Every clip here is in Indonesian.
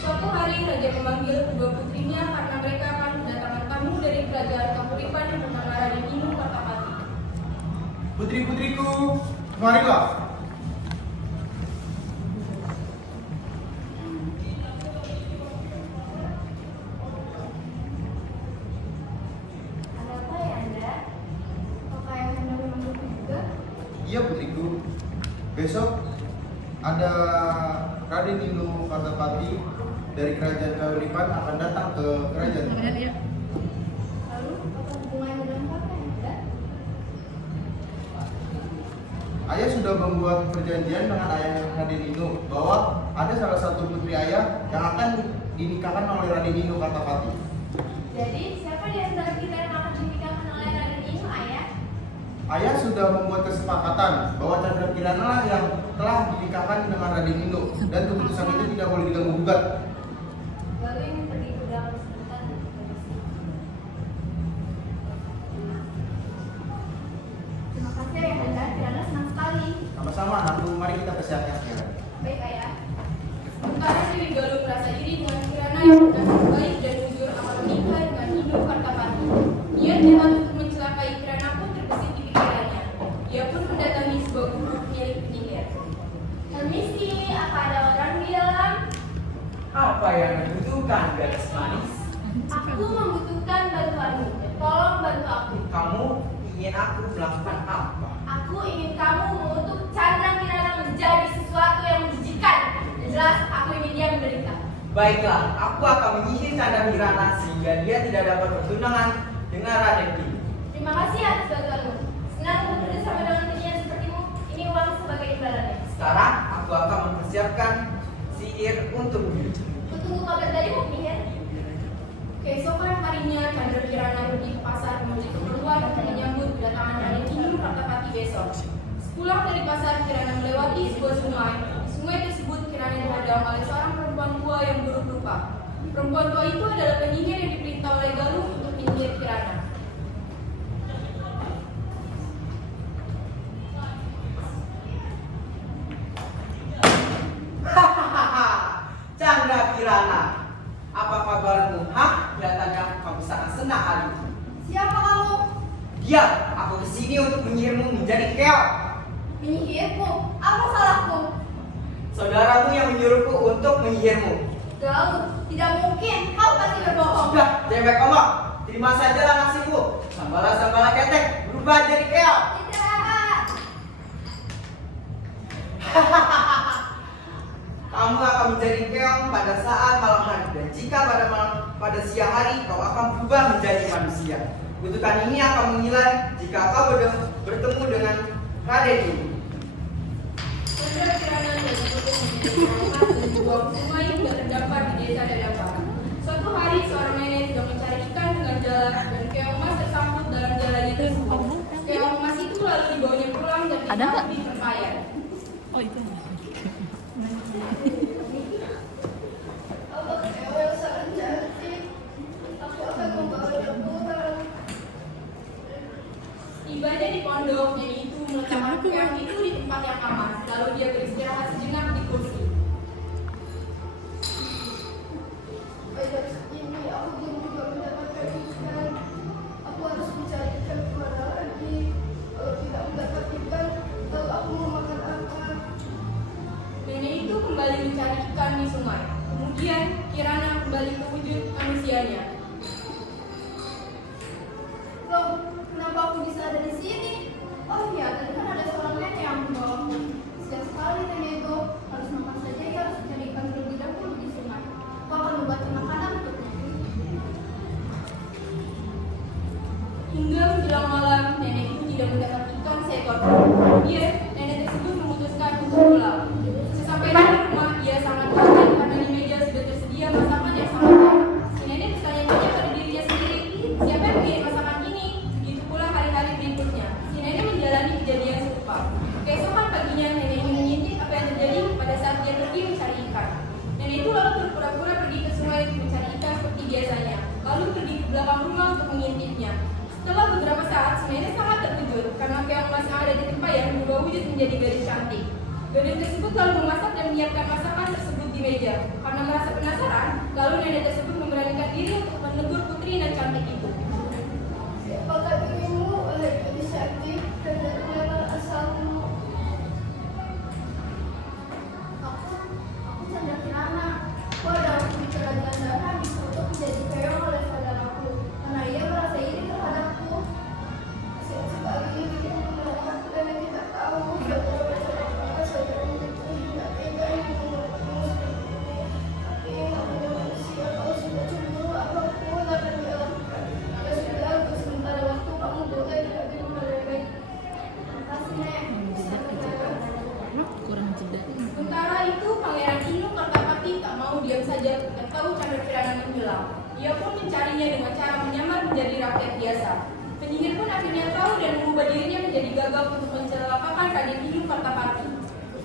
Suatu hari raja memanggil kedua putrinya karena mereka akan kedatangan tamu dari kerajaan Kapuripan yang bernama Raden Inu Kartapati. Putri-putriku, marilah. Ada apa ya Anda? Apakah yang hendak memanggilku juga? Iya putriku, besok ada Raden Inu Kartapati dari kerajaan Kapuripan akan datang ke kerajaan. Lalu apa hubungannya dengan kakak Anda? Ayah sudah membuat perjanjian dengan ayah Raden Inu bahwa ada salah satu putri ayah yang akan dinikahkan oleh Raden Inu Kartapati. Jadi siapa di antara kita yang akan dinikahkan oleh Raden Inu, Ayah? Ayah sudah membuat kesepakatan bahwa Chandra Kirana lah yang telah dinikahkan dengan Raden Inu dan keputusan itu tidak boleh diganggu gugat. Lalu ingin pergi ke belakang sebentar dan permisi. Terima kasih Ayah Anda, Kirana senang sekali. Sama-sama anakku, mari kita persiapkan sekarang. Baik Ayah. Sementara Dewi Galuh merasa iri dengan Kirana yang bernasib baik dan jujur akan menikah dengan Inu Kartapati. Dia jahat untuk mencelakai Kirana pun terbesit di pikirannya. Dia pun mendatangi sebuah gubuk milik penyihir. Permisi, apa ada orang di dalam? Apa yang dibutuhkan, gadis manis? Aku membutuhkan bantuanmu. Tolong bantu aku. Kamu ingin aku melakukan apa? Aku ingin kamu mengutuk Chandra Kirana menjadi sesuatu yang menjijikan. Yang jelas, aku ingin dia menderita. Baiklah, aku akan menyihir Chandra Kirana sehingga dia tidak dapat bertunangan dengan Raden Inu. Terima kasih atas bantuanmu. Senang bekerja sama dengan penyihir sepertimu. Ini uang sebagai imbalannya. Sekarang aku akan mempersiapkan sihir untukmu. Kutunggu kabar darimu, penyihir. Keesokan harinya Chandra Kirana pergi ke pasar menuju keperluan untuk menyambut kedatangan Raden Inu Kartapati besok. Sepulang dari pasar, Kirana melewati sebuah sungai. Di sungai tersebut Kirana dihadang oleh seorang perempuan tua yang buruk rupa. Perempuan tua itu adalah penyihir yang diperintah oleh Galuh untuk menyihir Kirana. Hahaha, Chandra Kirana, apa kabarmu? Kelihatannya kamu sangat senang hari ini. Siapa kamu? Diam, aku kesini untuk menyihirmu menjadi keok. Menyihirku? Apa salahku? Saudaramu yang menyuruhku untuk menyihirmu. Galuh, tidak mungkin. Kau pasti berbohong. Sudah, jangan ngomong. Terima sajalah nasibmu. Sambala ketek berubah jadi keok. Tidak. Kamu akan menjadi keong pada saat malam hari, dan jika pada siang hari kau akan berubah menjadi manusia. Kutukan ini akan menghilang jika kau bertemu dengan Raden Inu. Chandra Kirana dan cukup menjadi anak dan dibuang ke sungai yang terdampar di desa Dadapar. Suatu hari seorang nenek sedang mencari ikan dengan jala dan keong emas tersangkut dalam jalanya tersebut. Keong emas itu lalu dibawanya pulang dan ditaruh di tempayan. Abang Ewel sangat cantik. Aku akan membawanya pulang. Tibanya di pondok, nenek itu meletakkan keong itu di tempat yang aman. Lalu dia beristirahat sejenak di kursi. Pada ini aku belum juga mendapatkan ikan. Aku harus mencari ikan kemana lagi. Kalau tidak mendapat ikan, lalu aku mau makan apa? Nenek itu kembali mencari ikan di sungai. Kemudian Kirana kembali ke wujud manusianya. Loh, kenapa aku bisa ada di sini? Oh iya, tadi kan ada seorang nenek yang membawaku. Sejak sekali nenek itu harus makan saja, ia harus mencari ikan terlebih dahulu di sungai. Aku akan membuatkan makanan untuknya. Hingga menjelang malam, nenek itu tidak mendapat ikan seekor pun. Kemudian, nenek tersebut memutuskan untuk pulang. Sesampainya di rumah, ia sangat kaget karena di meja sudah tersedia masakan yang sangat enak. Si nenek bertanya-tanya pada dirinya sendiri, siapa yang mengirim masakan ini? Begitu pula hari-hari berikutnya. Si nenek menjalani kejadian serupa. Keesokan paginya, nenek ingin mengintip apa yang terjadi pada saat dia pergi mencari ikan. Nenek itu lalu berpura-pura pergi ke sungai untuk mencari ikan seperti biasanya. Lalu pergi ke belakang rumah untuk mengintipnya. Setelah beberapa saat, si nenek sangat terkejut karena keong emas yang ada di tempayan berubah wujud menjadi gadis cantik. Gadis tersebut lalu memasak dan menyiapkan masakan tersebut di di meja. Karena merasa penasaran, lalu nenek tersebut memberanikan diri untuk menegur putri dan cantik itu. Siapakah dirimu, oleh gadis cantik, dan dari mana asalmu? Aku Chandra Kirana. Aku adalah putri kerajaan Dara dikutuk menjadi keong oleh saudaraku karena ia merasa iri terhadapku. Kasihan sekali dirimu menolak dan yang tidak tahu saudara itu tidak tega ingin membuatmu seperti ini. Tapi namanya manusia, kalau sudah cemburu apapun akan dilakukan. Ya sudah, untuk sementara waktu kamu boleh tidak di rumah baik-baik. Terima kasih, Nek. Sampai jumpa. Kurang jeda. Sementara itu, Pangeran Inu Kartapati tak mau diam saja ketika tahu Chandra Kirana menghilang. Ia pun mencarinya dengan cara menyamar menjadi rakyat biasa. Penyihir pun akhirnya tahu dan mengubah dirinya menjadi gagap untuk mencelakakan Raden Inu Kartapati.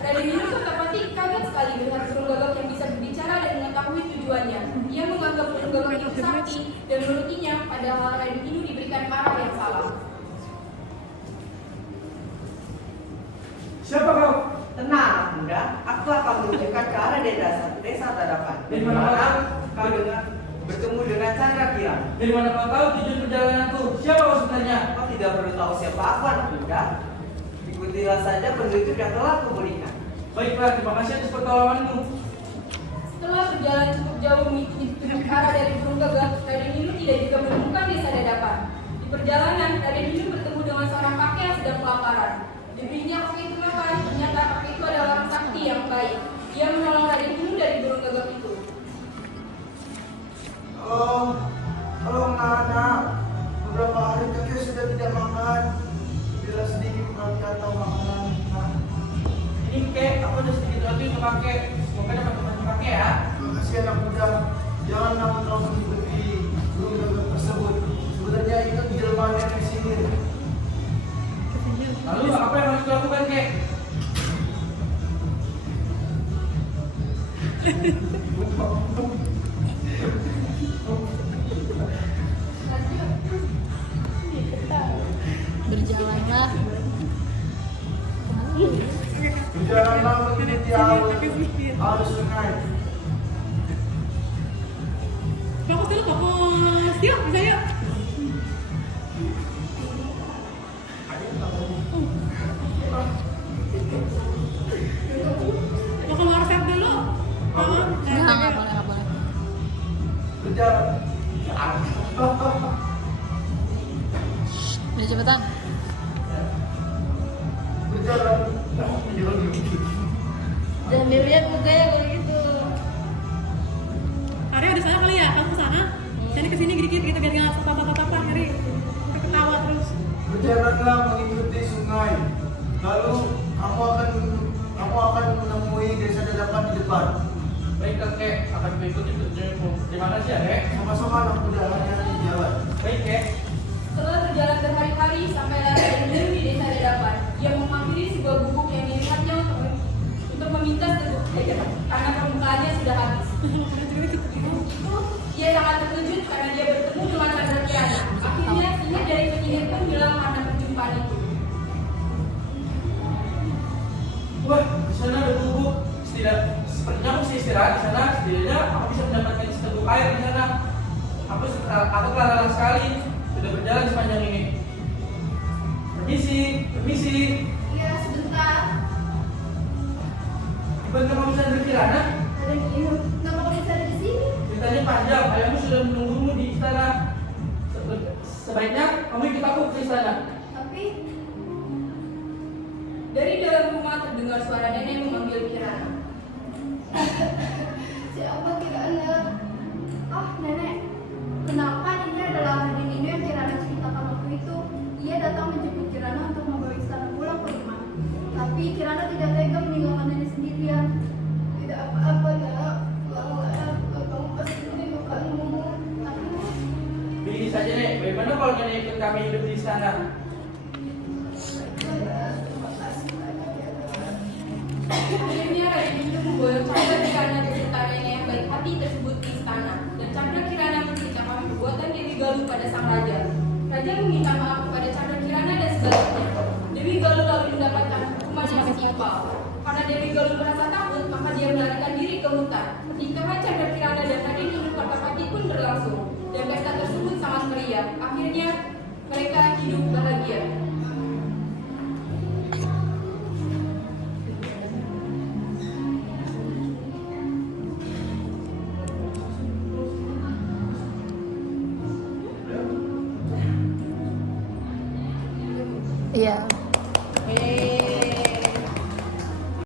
Raden Inu Kartapati kaget sekali melihat burung gagak yang bisa berbicara dan mengetahui tujuannya. Ia menganggap burung gagak itu sakti dan menurutinya, padahal Raden Inu diberikan arah yang salah. Siapa kau? Tenang, anak muda. Aku akan menunjukkan ke arah desa terdepan. Dari mana kau bertemu dengan Chandra Kirana? Dari mana kau tahu tujuan perjalananku? Siapa kau sebenarnya? Kau tidak perlu tahu siapa aku, anak muda. Ikutilah saja petunjuk yang telah kuberikan. Baiklah, terima kasih atas pertolonganmu. Setelah berjalan cukup jauh mengikuti petunjuk arah dari burung gagak, Raden Inu tidak juga menemukan desa Dadapan. Di perjalanan, Raden Inu bertemu dengan seorang kakek yang sedang kelaparan. Diberinya kakek itu makan, ternyata kakek itu adalah orang sakti yang baik. Ia menolong Raden Inu dari burung gagak itu. Tolong anak. Beberapa hari kakek sudah tidak makan. Bila sedikit roti atau makanan. Ini kek, aku ada sedikit roti untuk kakek. Semoga dapat membantu kakek ya. Terima kasih anak muda. Jangan kamu mengikuti burung gagak tersebut. Sebenarnya itu jelmaan nenek sihir. Lalu apa yang harus dilakukan kek? Berjalanlah. Berjalanlah mengikuti arus sungai. Fokus dulu, fokus. Yuk, bisa yuk. Mau keluar set dulu. Nggak boleh. Berjalan. Udah cepetan. Berjalan. Jangan dilihat mukanya kalau gitu. Arya di sana kali ya, kamu ke sana. Sini ke sini dikit gitu biar nggak tapa-tapa Ari. Kita ketawa terus. Berjalanlah mengikuti sungai. Lalu kamu akan menemui desa Dadapan di depan. Baik kakek, akan mengikuti petunjukmu. Terima kasih ya kek. Sama-sama anak muda, hati-hati di jalan. Baik kek. Setelah berjalan berhari-hari sampai Raden Inu di desa Dadapan, ia menghampiri sebuah gubuk yang dilihatnya untuk meminta teguk karena permukaannya sudah habis. Ia sangat terkejut karena dia bertemu dengan Chandra Kirana. Akhirnya sihir dari penyihir pun hilang karena perjumpaan itu. Wah, di sana ada gubuk. Sepertinya aku bisa istirahat di sana. Setidaknya aku bisa mendapatkan seteguk air di sana. Aku telah lelah sekali sudah berjalan sepanjang ini. Permisi. Iya, sebentar. Bukan kamu bisa Kirana? Raden Inu, kenapa kau bisa ada di sini? Ceritanya panjang. Ayahmu sudah menunggumu di istana. Sebaiknya kamu ikut aku ke istana. Tapi Dari dalam rumah terdengar suara nenek memanggil Kirana. siapa Kirana? Oh, Nenek. Kenalkan, ini adalah Raden Inu yang Kirana ceritakan waktu itu. Ia datang menjemput Kirana untuk membawa istana pulang ke rumah. Tapi Kirana tidak tega meninggalkan nenek sendirian. Tidak apa-apa, Nak. Pulang, kamu pasti merindukanmu. Tapi Begini saja nek, bagaimana kalau nenek ikut kami hidup di istana? terima kasih banyak ya, Nak. Akhirnya Raden Inu memboyong Chandra Kirana beserta nenek yang baik hati tersebut di istana. Dan Chandra Kirana menceritakan perbuatan Dewi Galuh pada sang raja. Raja meminta maaf kepada Chandra Kirana dan sebaliknya. Dewi Galuh lalu mendapatkan hukuman namanya Setimpal. Karena Dewi Galuh merasa takut, maka dia melarikan diri ke hutan. Pernikahan Chandra Kirana dan Raden Inu Kartapati pun berlangsung, dan pesta tersebut sangat meriah. Akhirnya mereka hidup bahagia. Iya.